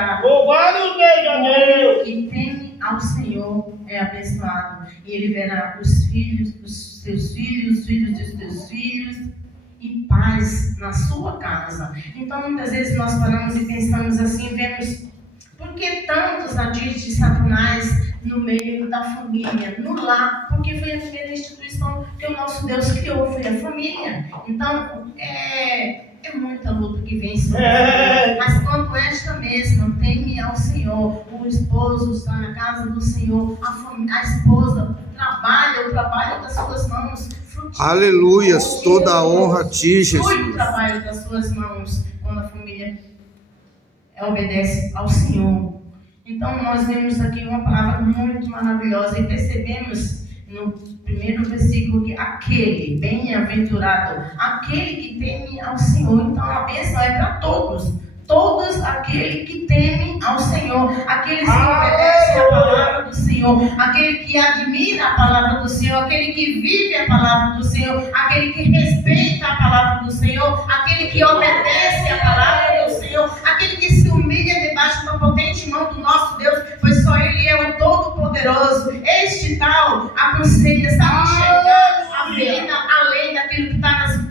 bem-aventurado. Louvado seja Deus. Que teme ao Senhor é abençoado. E ele verá os filhos dos seus filhos, os filhos dos teus filhos, e paz na sua casa. Então, muitas vezes nós paramos e pensamos assim, vemos, por que tantos agentes de Satanás no meio da família, no lar? Porque foi a primeira instituição que o nosso Deus criou, foi a família. Então, é muita luta que vem sobre mas quando esta mesma teme ao Senhor, o esposo está na casa do Senhor, a esposa trabalha, o trabalho das suas mãos. Aleluias, toda a honra a ti, Jesus. O trabalho das suas mãos, quando a família obedece ao Senhor. Então nós vemos aqui uma palavra muito maravilhosa e percebemos no primeiro versículo que aquele, bem-aventurado, aquele que teme ao Senhor. Então a bênção é para todos. Todos aquele que temem ao Senhor, aqueles que obedecem a palavra do Senhor, aquele que admira a palavra do Senhor, aquele que vive a palavra do Senhor, aquele que respeita a palavra do Senhor, aquele que obedece a palavra do Senhor, aquele que se humilha debaixo da potente mão do nosso Deus, pois só Ele é o Todo-Poderoso. Este tal aconselha, sabe, enxergar a vida além daquilo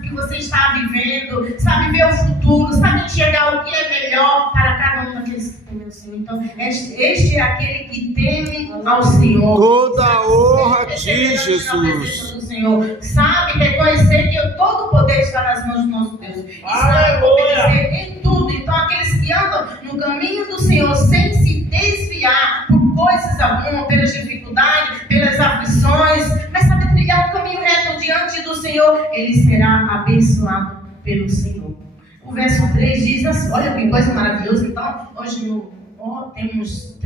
que você está vivendo, sabe ver o futuro, sabe enxergar o que é melhor para cada um daqueles que temem ao Senhor. Então, este é aquele que teme ao Senhor. Toda a honra a ti, Jesus. Sabe reconhecer que todo o poder está nas mãos do nosso Deus. E sabe obedecer em tudo. Então, aqueles que andam no caminho do Senhor sem se desviar por coisas alguma, pelas dificuldades, pelas aflições, mas sabe trilhar o caminho reto diante do Senhor, ele será abençoado pelo Senhor. O verso 3 diz assim, olha que coisa maravilhosa. Então, hoje temos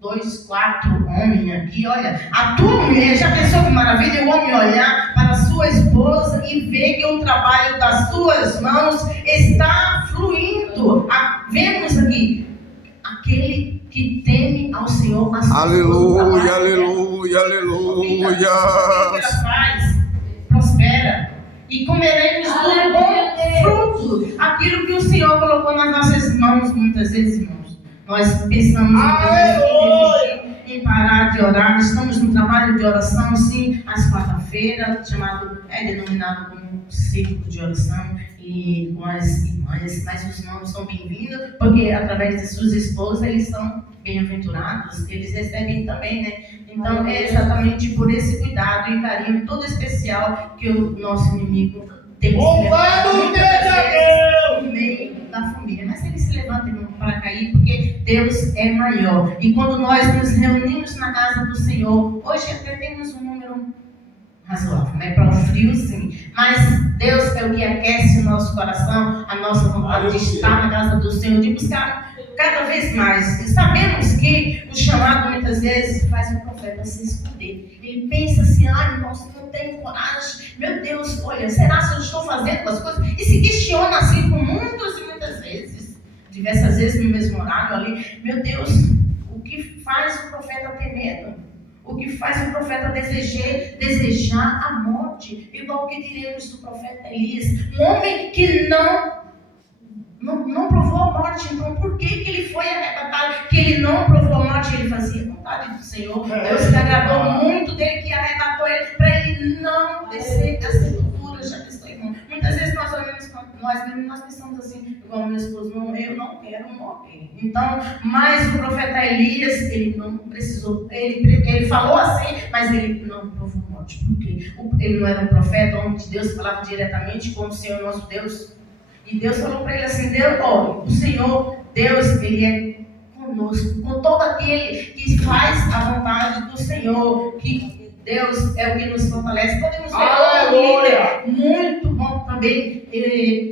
2, 4 homens aqui, olha, a tua mulher, já pensou que maravilha o homem olhar para a sua esposa e ver que o trabalho das suas mãos está fluindo. Vemos aqui, aquele que teme ao Senhor, a sua aleluia, aleluia, aleluia. Faz, prospera, e comeremos do bom fruto, aquilo que o Senhor colocou nas nossas mãos. Muitas vezes, irmãos, nós pensamos em parar de orar. Estamos no trabalho de oração, sim, às quarta-feiras, denominado como círculo de oração, e com as irmãs, mas os irmãos são bem-vindos, porque através de suas esposas eles são bem-aventurados, eles recebem também, né? Então é exatamente por esse cuidado e carinho todo especial que o nosso inimigo tem que se levantar no meio da família. Mas ele se levanta para cair, porque Deus é maior. E quando nós nos reunimos na casa do Senhor, hoje até temos um número razoável, né? Para o frio, sim. Mas Deus é o que aquece o nosso coração, a nossa vontade de estar na casa do Senhor, de buscar cada vez mais. E sabemos que o chamado muitas vezes faz o profeta se esconder. Ele pensa assim, irmão, se não tenho coragem, meu Deus, olha, será que eu estou fazendo as coisas? E se questiona assim por muitas e muitas vezes, diversas vezes no mesmo horário ali, meu Deus, o que faz o profeta ter medo? O que faz o profeta desejar a morte, igual que diremos do profeta Elias, um homem que não provou a morte. Então por que ele foi arrebatado? Que ele não provou a morte, ele fazia a vontade do Senhor. Deus se agradou muito dele, que arrebatou ele, para ele não descer da sepultura. Já pensou, irmão? Muitas vezes nós olhamos, nós pensamos assim, igual meu esposo, eu não quero morrer. Então, mas o profeta Elias, ele não precisou, ele falou assim, mas ele não provou morte, porque ele não era um profeta, homem de Deus, falava diretamente com o Senhor nosso Deus. E Deus falou para ele assim, o Senhor, Deus, ele é conosco, com todo aquele que faz a vontade do Senhor, que Deus é o que nos fortalece. Podemos ver um líder muito bom também,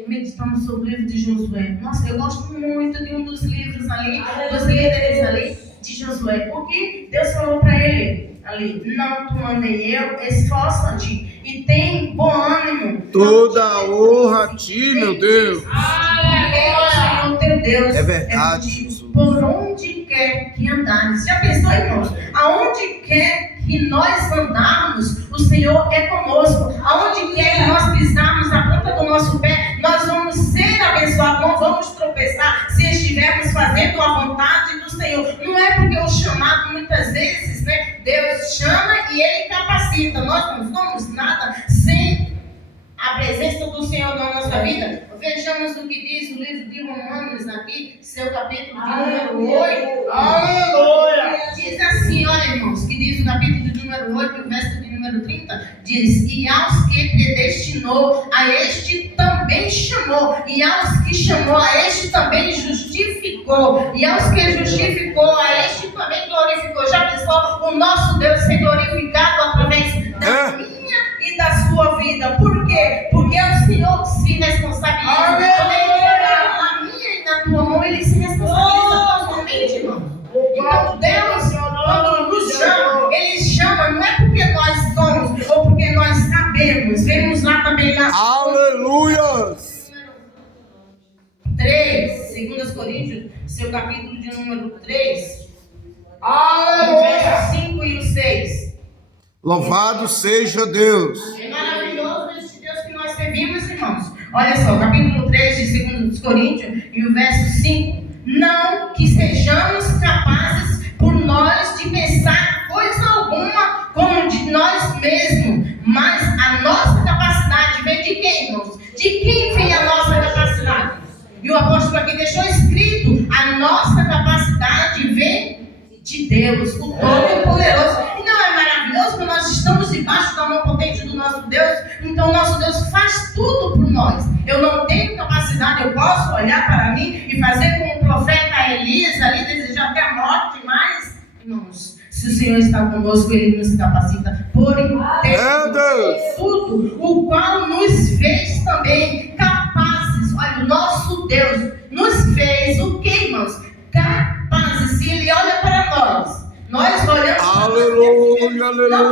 meditamos sobre o livro de Josué. Nossa, eu gosto muito de um dos livros ali, dos líderes ali de Josué, porque Deus falou para ele ali, não te mandei eu, esforça-te e tem bom ânimo. Toda a honra a ti, meu Deus. Aleluia. Teu Deus é verdade, Jesus. Por onde quer que andares. Já pensou, irmãos? Aonde quer que nós andarmos, o Senhor é conosco. Aonde quer que nós pisarmos a ponta do nosso pé, nós vamos ser abençoados abençoados, não vamos tropeçar se estivermos fazendo a vontade do Senhor. Não é porque o chamado muitas vezes, né, Deus chama e Ele capacita. Nós não somos nada sem a presença do Senhor na nossa vida. Vejamos o que diz o livro de Romanos aqui, seu capítulo de número 8. Aleluia! Diz assim, olha irmãos, que diz o capítulo de número 8, o verso de número 30, diz: e aos que predestinou, a este também chamou, e aos que chamou, a este também justificou, e aos que justificou, a este também glorificou. Já pensou o nosso Deus ser glorificado através da minha e da sua vida? Por quê? Porque o Senhor se responsabiliza. Quando Ele está na minha e na tua mão, Ele se responsabiliza totalmente, irmão. Então Deus, quando nos chama, Ele chama, não é porque nós somos ou porque nós sabemos. Vemos lá também na Aleluias! 3, 2 Coríntios, seu capítulo de número 3, o Aleluia! verso 5 e o 6. Louvado seja Deus! É maravilhoso esse Deus que nós servimos, irmãos. Olha só, capítulo 3 de 2 Coríntios e o verso 5. Não que sejamos capazes por nós de pensar coisa alguma como de nós mesmos, mas a nossa capacidade vem de quem, irmãos? De quem vem a nossa capacidade? E o apóstolo aqui deixou escrito: a nossa capacidade vem de Deus, o Todo-Poderoso. E não é maravilhoso que nós estamos debaixo da mão potente do nosso Deus? Então o nosso Deus faz tudo por nós. Eu não tenho capacidade, eu posso olhar para mim e fazer como o profeta Elias ali, desejar até a morte, mas, irmãos, se o Senhor está conosco, Ele nos capacita por inteiro, tudo, o qual nos fez também capazes. Olha, o nosso Deus nos fez o que, irmãos? Capazes. Se Ele olha para nós olhamos para Aleluia, nós. aleluia!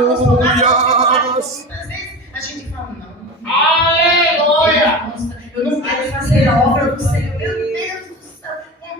Muitas vezes a gente fala, não. Aleluia! Eu não quero fazer a obra do Senhor. Meu Deus do céu.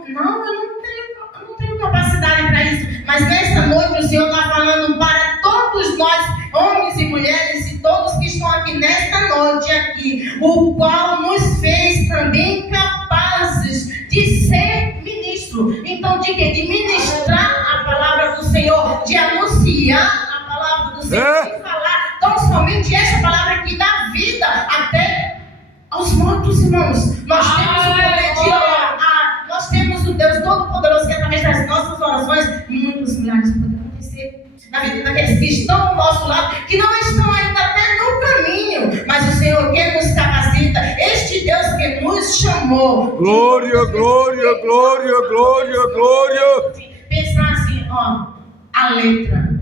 Não, eu não tenho capacidade para isso. Mas nessa noite o Senhor está falando para todos nós, homens e mulheres, e todos que estão aqui nesta noite aqui, o qual nos fez também capazes de ser ministro. Então, de quê? De ministrar a palavra do Senhor, de anunciar a palavra do Senhor, de falar tão somente essa palavra que dá vida até aos mortos, irmãos. Nós temos o poder de orar. Nós temos o Deus Todo-Poderoso que através das nossas orações, muitos milagres podem acontecer na vida daqueles que estão ao nosso lado, que não estão ainda até no caminho, mas o Senhor que nos capacita, este Deus que nos chamou. Glória, glória, glória, glória, glória! Pensar assim, ó, a letra.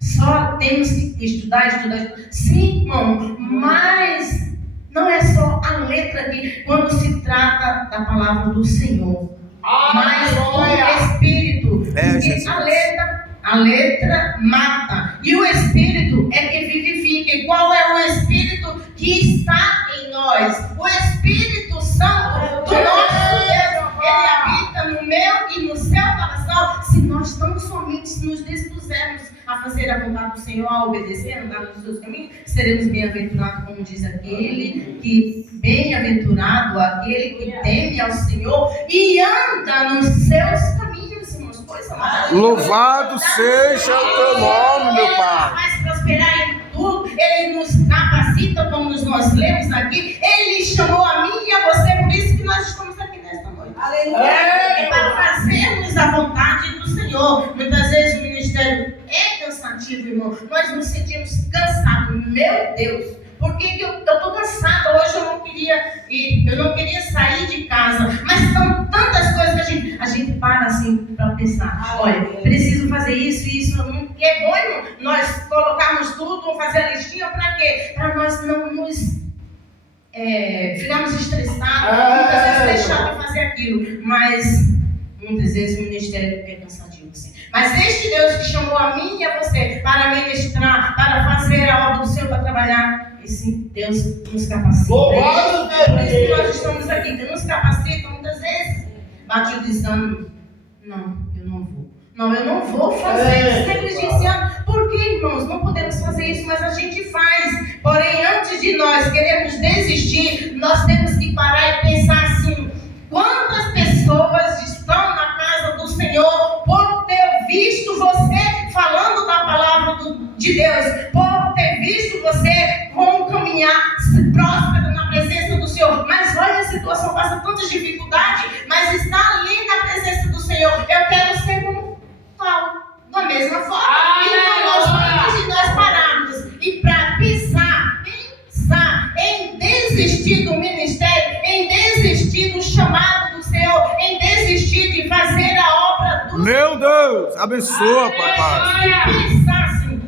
Só temos que estudar. Sim, irmão, mas não é só a letra aqui, quando se trata da palavra do Senhor, mas o Espírito. Porque a letra mata, e o Espírito é que vivifica. E qual é o Espírito que está em nós? O Espírito Santo do nosso Deus. Ele habita no meu e no seu coração. Se nós tão somente nos dispusermos a fazer a vontade do Senhor, a obedecer, a andar nos seus caminhos, seremos bem-aventurados, como diz aquele que, bem-aventurado aquele que teme ao Senhor e anda nos seus caminhos, irmãos. Coisa maravilhosa. Louvado seja o teu nome, meu Pai. Faz prosperar em tudo. Ele nos capacita, como nós lemos aqui. Ele chamou a mim e a você, por isso que nós estamos aqui nesta noite. Aleluia! Para fazermos a vontade do Senhor. Muitas vezes o ministério é cansativo, irmão. Nós nos sentimos cansados. Meu Deus! Por que eu estou cansada? Hoje eu não queria ir, eu não queria sair de casa. Mas são tantas coisas que a gente para assim para pensar. Olha, preciso fazer isso e isso. E é bom, irmão, nós colocarmos tudo, vamos fazer a listinha para quê? Para nós não nos ficarmos estressados, muitas vezes deixar de fazer aquilo. Mas muitas vezes o ministério é cansativo, sim. Mas este Deus que chamou a mim e a você para ministrar, para fazer a obra do Senhor, para trabalhar, esse Deus nos capacita. Por isso que nós estamos aqui. Deus nos capacita muitas vezes. Bate o desânimo. Não, eu não vou. Não, eu não vou fazer. Negligenciando. Por que, irmãos? Não podemos fazer isso, mas a gente faz. Porém, antes de nós queremos desistir, nós temos que parar e pensar assim: Quantas pessoas estão na casa do Senhor por ter visto você falando da palavra de Deus, por ter visto você com um caminhar próspero na presença do Senhor, mas olha a situação, passa tantas dificuldades, mas está ali na presença do Senhor. Eu quero ser como Paulo, da mesma forma. Então nós pararmos e para pensar em desistir do ministério, em desistir do chamado do Senhor, em desistir de fazer a obra do Meu Deus, abençoa, papai. pensar assim,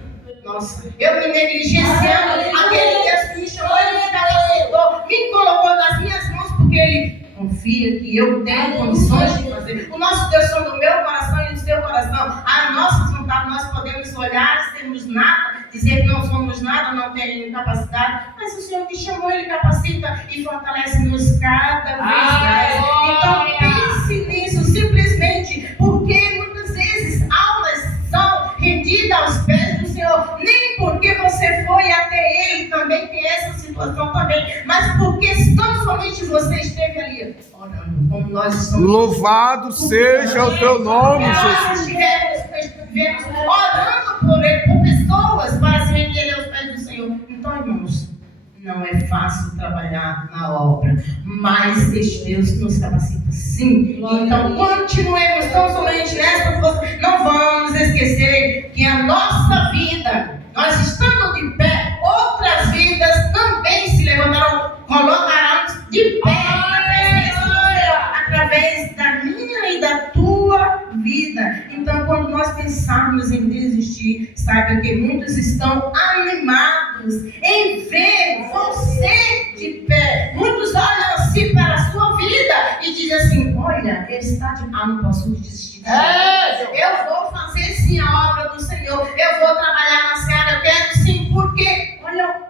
nossa, eu me negligenciando, aquele Deus que me chamou, ele me capacitou, me colocou nas minhas mãos, porque ele confia que eu tenho condições de fazer. O nosso Deus são do meu coração e do seu coração. A nossa vontade, nós podemos olhar, sermos nada, dizer que não somos nada, não temos capacidade, mas o Senhor que chamou, ele capacita e fortalece-nos cada vez mais. Então pense nisso, simplesmente, porque muitas vezes almas são rendidas aos pés do Senhor, nem porque você foi até ele, também tem essa situação também, mas porque tão somente você esteve ali orando, como nós estamos. Louvado seja o teu nome, Nós estivemos orando por ele, por pessoas para se renderem aos pés do Senhor. Então, irmãos, não é fácil trabalhar na obra, mas este Deus nos capacita sim. Então, continuemos tão somente nessa força. Não vamos esquecer que a nossa vida, nós estando de pé, outras vidas também se levantarão, colocarão de pé na presença do Senhor, através da minha e da tua vida. Então, quando nós pensarmos em desistir, saiba que muitos estão animados em ver você de pé. Muitos olham assim para a sua vida e dizem assim: olha, ele está de pé, não posso desistir. Eu vou fazer sim a obra do Senhor, eu vou trabalhar na seara, eu quero sim, porque, olha,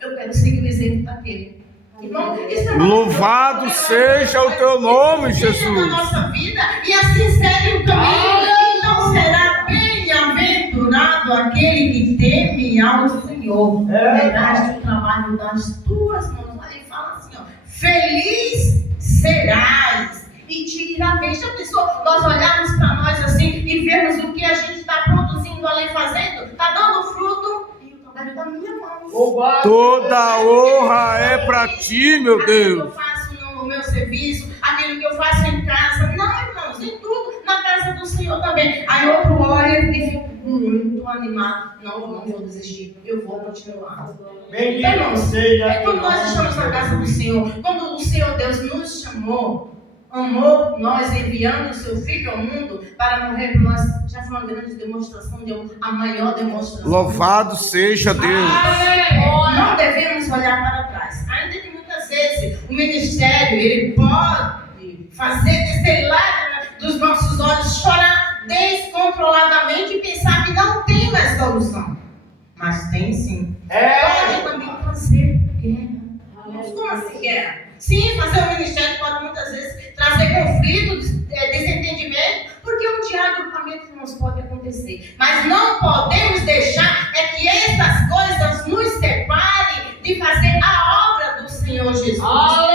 eu quero seguir o exemplo daquele. Então, isso é Louvado seja o teu nome, Jesus. Na nossa vida, e assim segue o caminho. Então será bem-aventurado aquele que teme ao Senhor. Verás o trabalho das tuas mãos. Ele fala assim, ó: feliz serás e te irá bem. Já pensou nós olharmos para nós assim e vermos o que a gente está produzindo ali, fazendo? Está dando fruto? Da minha mão. Toda honra é para ti, meu Deus. Aquilo que eu faço no meu serviço, aquilo que eu faço em casa, não, irmãos, em tudo, na casa do Senhor também. Aí outro olha e fica muito animado. Não vou desistir, eu vou continuar. Irmãos, é quando nós estamos na casa do Senhor, quando o Senhor Deus nos chamou, amou nós, enviando o seu Filho ao mundo para morrer por nós, já foi uma grande demonstração, a maior demonstração. Louvado seja Deus. Não devemos olhar para trás, ainda que muitas vezes o ministério ele pode fazer descer lágrimas dos nossos olhos, chorar descontroladamente e pensar que não tem mais solução, mas tem sim. Pode também fazer guerra. Como assim guerra? Sim, fazer o ministério pode muitas vezes trazer conflito, desentendimento, porque um desagrupamento não pode acontecer. Mas não podemos deixar que essas coisas nos separem de fazer a obra do Senhor Jesus.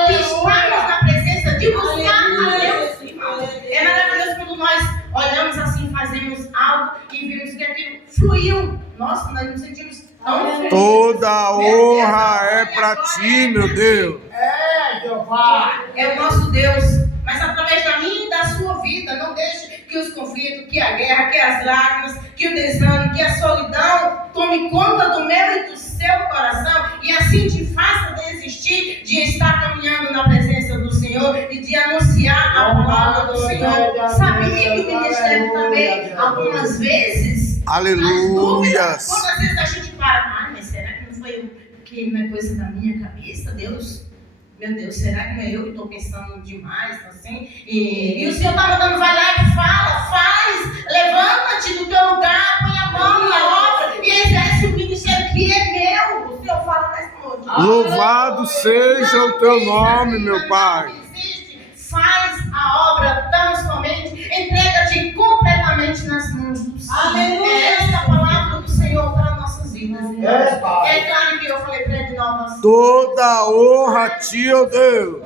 Que estamos na presença de buscar a Deus, irmãos. É maravilhoso quando nós olhamos assim, fazemos algo e vimos que aquilo fluiu. Nossa, nós nos sentimos tão felizes. Toda honra é para ti, meu Deus. É o nosso Deus, mas através da minha e da sua vida, não deixe que os conflitos, que a guerra, que as lágrimas, que o desânimo, que a solidão tome conta do meu e do seu coração e assim te faça desistir de estar caminhando na presença do Senhor e de anunciar a palavra do Senhor. Sabia que o ministério também, algumas vezes, Aleluias. quando às vezes a gente para, mas será que não foi que não é coisa da minha cabeça, Deus? Meu Deus, será que não é eu que estou pensando demais, assim? E o Senhor está mandando, vai lá e fala, faz, levanta-te do teu lugar, põe a mão na obra e exerce o ministério que é meu. O Senhor fala nessa noite. Louvado seja o teu nome, meu Pai. Faz a obra tão somente, entrega-te completamente nas mãos do Senhor. É essa a palavra do Senhor para nossas vidas. É claro que eu falei para ele, não, Toda honra a ti, ó Deus.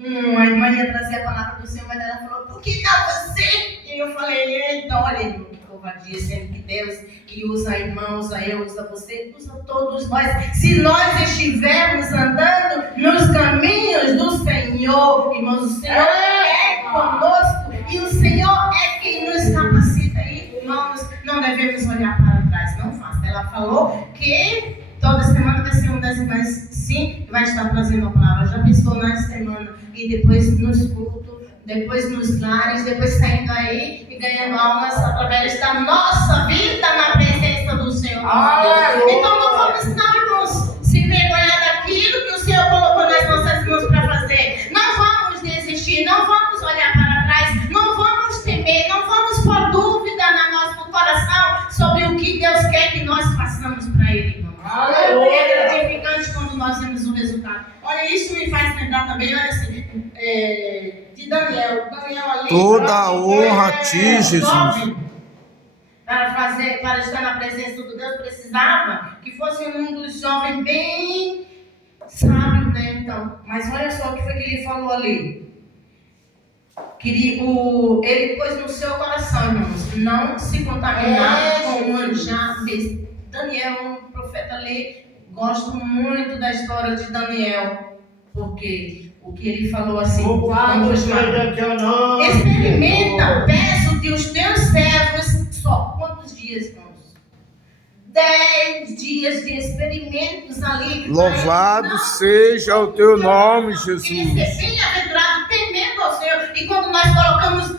Um uma irmã ia trazer a palavra do Senhor, mas ela falou, por que não você? E eu falei, então, olha, irmão, que covardia, sendo que Deus, que usa a irmã, usa eu, usa você, usa todos nós. Se nós estivermos andando nos caminhos do Senhor, irmãos, o Senhor é conosco e o Senhor é quem nos capacita. E, irmãos, não devemos olhar para trás, não faça. Ela falou que toda semana vai ser uma das irmãs, sim, vai estar trazendo a palavra. Já pensou na semana e depois nos cultos, depois nos lares, depois saindo aí e ganhando almas através da nossa vida na presença do Senhor. Então não vamos, não, irmãos, se envergonhar daquilo que o Senhor colocou nas nossas mãos para fazer. Não vamos desistir, não vamos olhar para trás, não vamos temer, não vamos pôr dúvida no nosso coração sobre o que Deus quer que nós façamos para Ele, irmãos. É gratificante quando nós vemos o resultado. Olha, isso me faz lembrar também, olha assim, de Daniel. Daniel ali. Toda a honra a ti, Jesus. Para estar na presença do Deus, precisava que fosse um dos jovens bem sábio, né? Então, mas olha só o que foi que ele falou ali. Ele pôs no seu coração, irmãos, não se contaminar com o manjar. Daniel, um profeta ali, gosto muito da história de Daniel, porque o que ele falou assim, experimenta, peço-te os teus servos, só quantos dias, irmãos? 10 dias de experimentos ali. Louvado seja o teu nome, Jesus. Ser bem-aventurado, temendo ao Senhor. E quando nós colocamos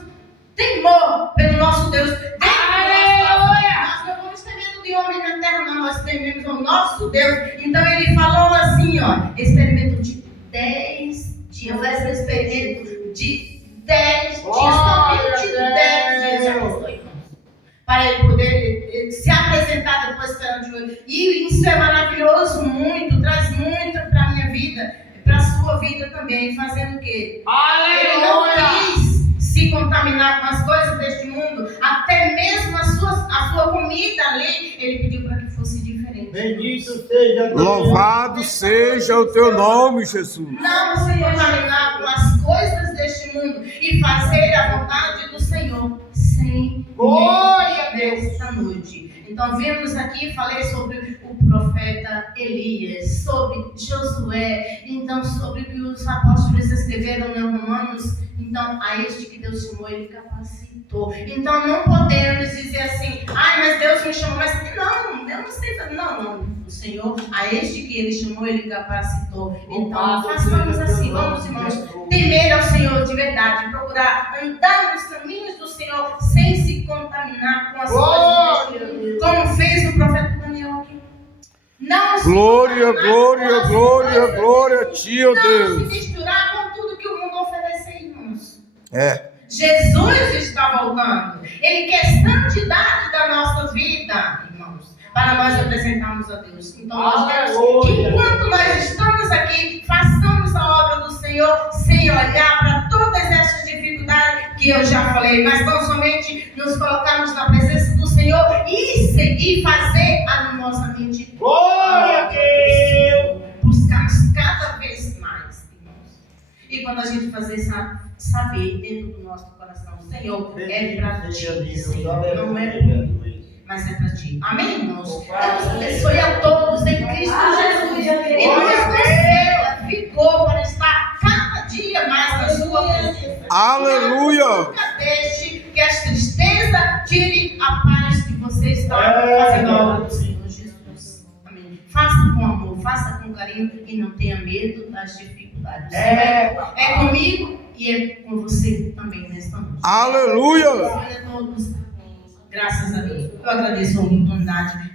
temor pelo nosso Deus, nós não vamos ter medo de homem na terra, não, nós tememos ao nosso Deus. Então ele falou assim, ó, experimento de 10 dias, vai ser experimento de 10 dias, somente 10 dias, para ele poder se apresentar depois perante ele. E isso é maravilhoso, muito, traz muito para a minha vida, para a sua vida também, fazendo o quê? Ele não quis se contaminar com as coisas deste mundo, até mesmo a sua comida ali, ele pediu para que fosse diferente. Bendito seja Deus. Louvado seja o teu nome, Jesus. Não se contaminar com as coisas deste mundo e fazer a vontade do Senhor sem glória a Deus esta noite. Então vimos aqui, falei sobre o profeta Elias, sobre Josué, então sobre o que os apóstolos escreveram em Romanos. Então a este que Deus chamou, ele capacitou. Então não podemos dizer assim, mas Deus me chamou, mas não, eu não sei fazer. Não, o Senhor, a este que ele chamou, ele capacitou. Então façamos assim, vamos, irmãos, temer ao Senhor de verdade, procurar andar nos caminhos do Senhor sem se contaminar com as coisas deste mundo, como fez o profeta Daniel aqui. Não glória, glória, glória, glória a ti, ó Deus. Não se misturar com tudo que o mundo oferece, irmãos. Jesus está voltando. Ele quer santidade da nossa vida, irmãos, para nós apresentarmos a Deus. Então nós temos que, enquanto nós estamos aqui, façamos a obra do Senhor sem olhar para todas essas dificuldades que eu já falei, mas não somente nos colocarmos na presença do Senhor e seguir fazer a nossa mente. Glória a Deus! Buscarmos cada vez mais, irmãos. E quando a gente fazer saber dentro do nosso coração, Senhor, é para ti, Senhor, não é para mim, mas é para ti. Amém, irmãos? Deus abençoe a todos em Cristo Jesus. E nos conceda vigor para estar cada dia mais na sua presença. Aleluia! Nunca deixe que as tristezas tirem a paz que você está fazendo a obra do Senhor Jesus. Amém. Faça com amor, faça com carinho e não tenha medo das dificuldades. É comigo e é com você também nesta noite. Aleluia! Graças a Deus. Eu agradeço a oportunidade.